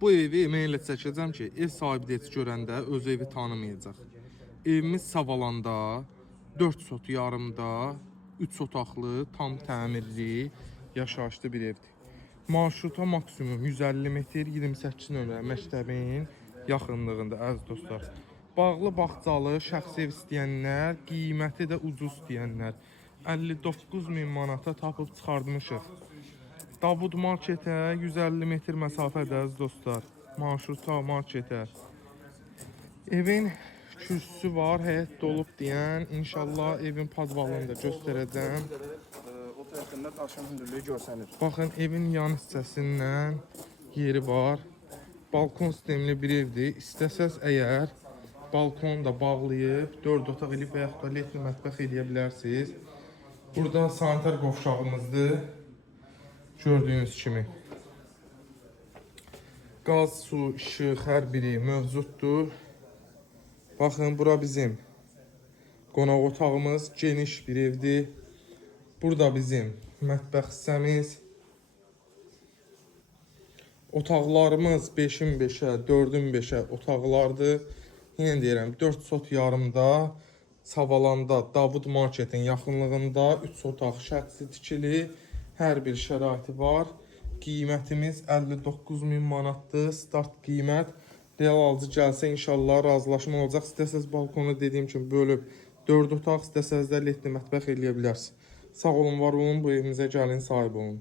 Bu evi mən elə çəkəcəm ki, ev sahibi də heç görəndə öz evi tanımayacaq. Evimiz Savalanda, 4 sot yarımda, 3 otaqlı, tam təmirli, yaşayışlı bir evdir. Marşruta maksimum 150 metr, 28 nömrə məktəbin yaxınlığında əziz dostlar. Bağlı bağçalı, şəxsi ev istəyənlər, qiyməti də ucuz istəyənlər 59.000 manata tapıb çıxardmışıq. Davud marketə 150 metr məsafədə əziz dostlar. Marşruta marketə. Evin kürsüsü var, həyət dolub deyən. İnşallah evin podvalını da göstərəcəm. O tərəfində daşın hündürlüyü görsənir. Baxın, evin yan hissəsindən yeri var. Balkon sistemli bir evdir. İstəsəz əgər balkonu da bağlayıb 4 otaq elib və yaxud da letni mətbəx eləyə bilərsiniz. Burada sanitar qovşağımızdır. Gördüyünüz kimi. Qaz, su, işıq hər biri mövcuddur. Baxın, bura bizim qonaq otağımız, geniş bir evdir. Burada bizim mətbəx hissəmiz. Otaqlarımız 5-in 5-ə, 4-ün 5-ə otaqlardır. Yenə deyirəm, 4 sot yarımda, Savalanda, Davud marketin yaxınlığında 3 otaq şəxsi tikili, hər bir şəraiti var. Qiymətimiz 59.000 manatdır, start qiymət. Real alıcı gəlsə inşallah razılaşma olacaq. İstəsəz balkonu dediyim kimi bölüb 4 otaq, istəsəz də letni mətbəx eləyə bilərsiniz. Sağ olun, var olun, bu evimizə gəlin, sahib olun.